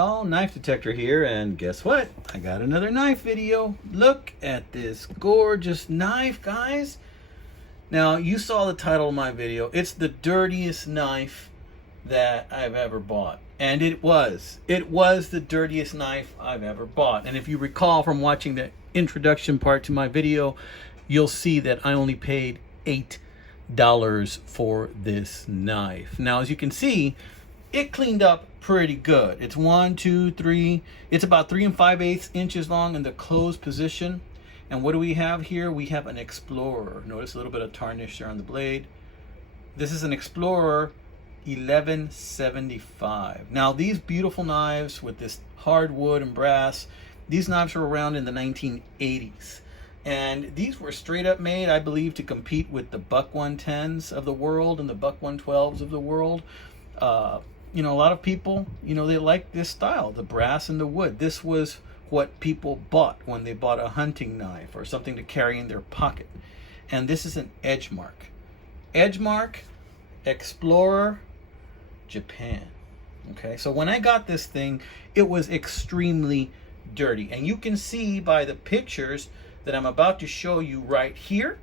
y'all, Knife Detector here, and guess what? I got another knife video. Look at this gorgeous knife, guys. Now, you saw the title of my video. It's the dirtiest knife that I've ever bought. And it was the dirtiest knife I've ever bought. And if you recall from watching the introduction part to my video, you'll see that I only paid $8 for this knife. Now, as you can see, it cleaned up pretty good. It's 1, 2, 3. It's about 3 5/8 inches long in the closed position. And what do we have here? We have an Explorer. Notice a little bit of tarnish there on the blade. This is an Explorer 1175. Now, these beautiful knives with this hardwood and brass, these knives were around in the 1980s. And these were straight up made, I believe, to compete with the Buck 110s of the world and the Buck 112s of the world. You know, a lot of people, you know, they like this style, the brass and the wood. This was what people bought when they bought a hunting knife or something to carry in their pocket. And this is an Edgemark. Edgemark Explorer, Japan. Okay, so when I got this thing, it was extremely dirty. And you can see by the pictures that I'm about to show you right here.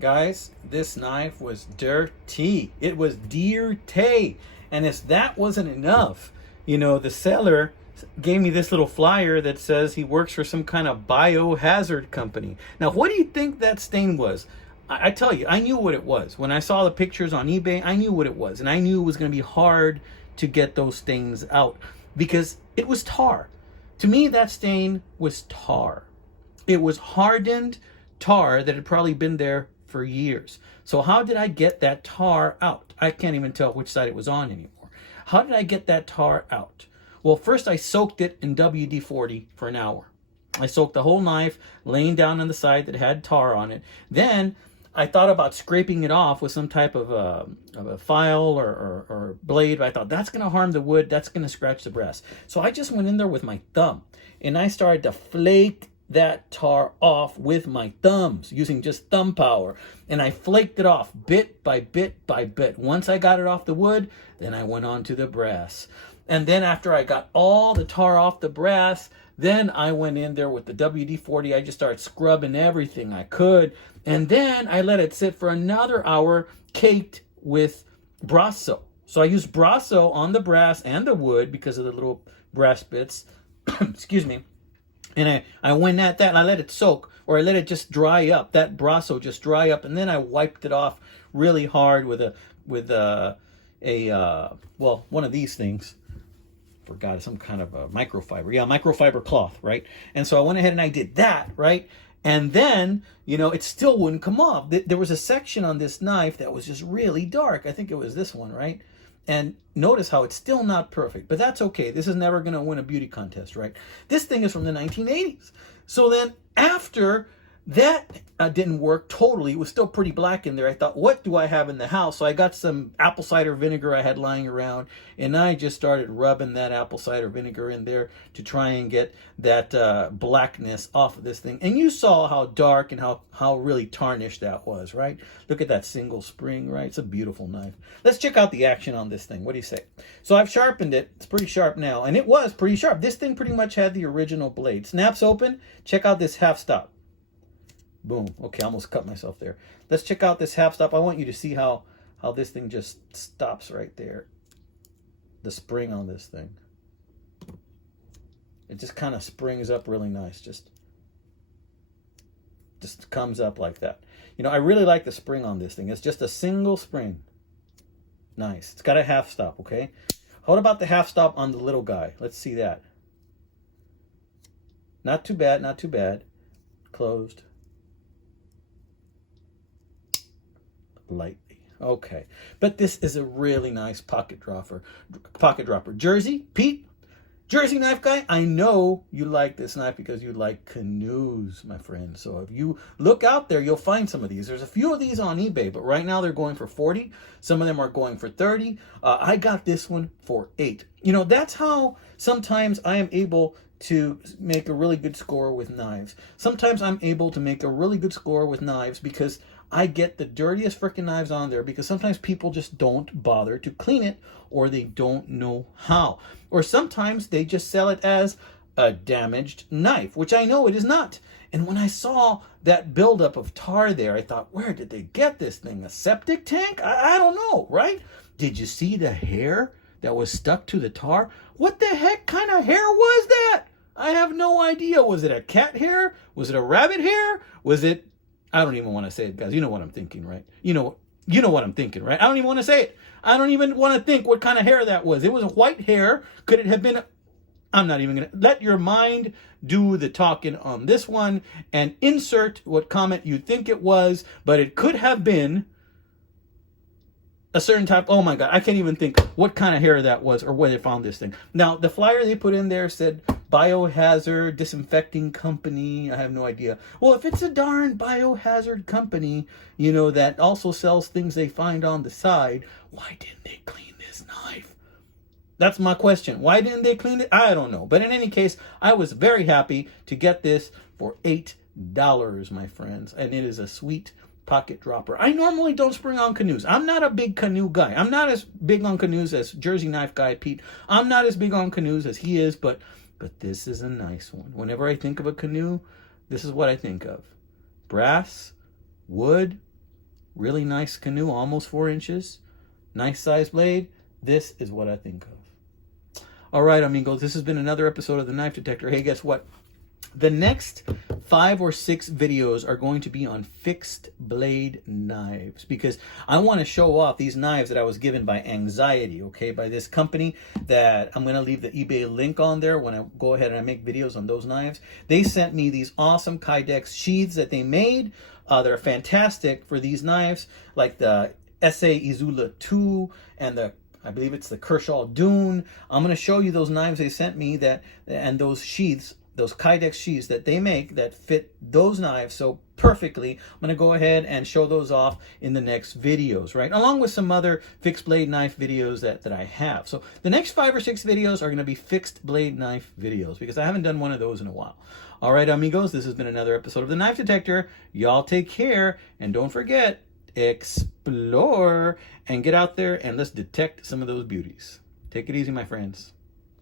Guys, this knife was dirty. It was dirty. And if that wasn't enough, you know, the seller gave me this little flyer that says he works for some kind of biohazard company. Now, what do you think that stain was? I tell you, I knew what it was. When I saw the pictures on eBay, I knew what it was. And I knew it was going to be hard to get those stains out because it was tar. To me, that stain was tar. It was hardened tar that had probably been there for years. So how did I get that tar out? I can't even tell which side it was on anymore. How did I get that tar out? Well, first I soaked it in WD-40 for an hour. I soaked the whole knife, laying down on the side that had tar on it. Then I thought about scraping it off with some type of a file or blade. But I thought that's going to harm the wood. That's going to scratch the brass. So I just went in there with my thumb and I started to flake that tar off with my thumbs using just thumb power. And I flaked it off bit by bit by bit. Once I got it off the wood, then I went on to the brass. And then after I got all the tar off the brass, then I went in there with the WD-40. I just started scrubbing everything I could. And then I let it sit for another hour caked with Brasso. So I used Brasso on the brass and the wood because of the little brass bits. Excuse me. And I went at that and I let it soak, or I let it just dry up. That Brasso just dry up, and then I wiped it off really hard with one of these things. Forgot, some kind of a microfiber. Yeah, microfiber cloth, right? And so I went ahead and I did that, right? And then, you know, it still wouldn't come off. There was a section on this knife that was just really dark. I think it was this one, right? And notice how it's still not perfect, but that's okay. This is never going to win a beauty contest, right? This thing is from the 1980s. So then after that didn't work totally, it was still pretty black in there. I thought, what do I have in the house? So I got some apple cider vinegar I had lying around, and I just started rubbing that apple cider vinegar in there to try and get that blackness off of this thing. And you saw how dark and how really tarnished that was, right? Look at that single spring, right? It's a beautiful knife. Let's check out the action on this thing. What do you say? So I've sharpened it. It's pretty sharp now, and it was pretty sharp. This thing pretty much had the original blade. Snaps open. Check out this half stop. Boom. Okay, I almost cut myself there. Let's check out this half stop. I want you to see how this thing just stops right there. The spring on this thing. It just kind of springs up really nice. Just comes up like that. You know, I really like the spring on this thing. It's just a single spring. Nice. It's got a half stop, okay? What about the half stop on the little guy? Let's see that. Not too bad, not too bad. Closed. Lightly. Okay, but this is a really nice pocket dropper. Jersey, Pete, Jersey knife guy, I know you like this knife because you like canoes, my friend. So if you look out there, you'll find some of these. There's a few of these on eBay, but right now they're going for 40. Some of them are going for 30. I got this one for 8. You know, that's how sometimes I am able to make a really good score with knives. Sometimes I'm able to make a really good score with knives because I get the dirtiest freaking knives on there, because sometimes people just don't bother to clean it, or they don't know how. Or sometimes they just sell it as a damaged knife, which I know it is not. And when I saw that buildup of tar there, I thought, where did they get this thing? A septic tank? I don't know, right? Did you see the hair that was stuck to the tar? What the heck kind of hair was that? I have no idea. Was it a cat hair? Was it a rabbit hair? Was it... I don't even want to say it, guys. You know what I'm thinking, right? You know what I'm thinking, right? I don't even want to say it. I don't even want to think what kind of hair that was. It was a white hair. Could it have been... I'm not even going to... Let your mind do the talking on this one and insert what comment you think it was, but it could have been a certain type. Oh my God, I can't even think what kind of hair that was or where they found this thing. Now, the flyer they put in there said biohazard disinfecting company. I have no idea. Well, if it's a darn biohazard company, you know, that also sells things they find on the side, why didn't they clean this knife? That's my question. Why didn't they clean it? I don't know. But in any case, I was very happy to get this for $8, my friends. And it is a sweet pocket dropper. I normally don't spring on canoes. I'm not a big canoe guy. I'm not as big on canoes as Jersey Knife Guy Pete. I'm not as big on canoes as he is, but this is a nice one. Whenever I think of a canoe, this is what I think of. Brass, wood, really nice canoe, almost 4 inches, nice size blade. This is what I think of. All right, amigos, this has been another episode of The Knife Detector. Hey, guess what? The next 5 or 6 videos are going to be on fixed blade knives, because I want to show off these knives that I was given by Anxiety, okay, by this company that I'm going to leave the eBay link on there when I go ahead and I make videos on those knives. They sent me these awesome Kydex sheaths that they made. They're fantastic for these knives, like the SA Izula 2 and I believe it's the Kershaw Dune. I'm going to show you those knives they sent me and those sheaths, those Kydex sheaths that they make that fit those knives so perfectly. I'm going to go ahead and show those off in the next videos, right? Along with some other fixed blade knife videos that I have. So the next 5 or 6 videos are going to be fixed blade knife videos, because I haven't done one of those in a while. All right, amigos, this has been another episode of The Knife Detector. Y'all take care, and don't forget, explore and get out there and let's detect some of those beauties. Take it easy, my friends.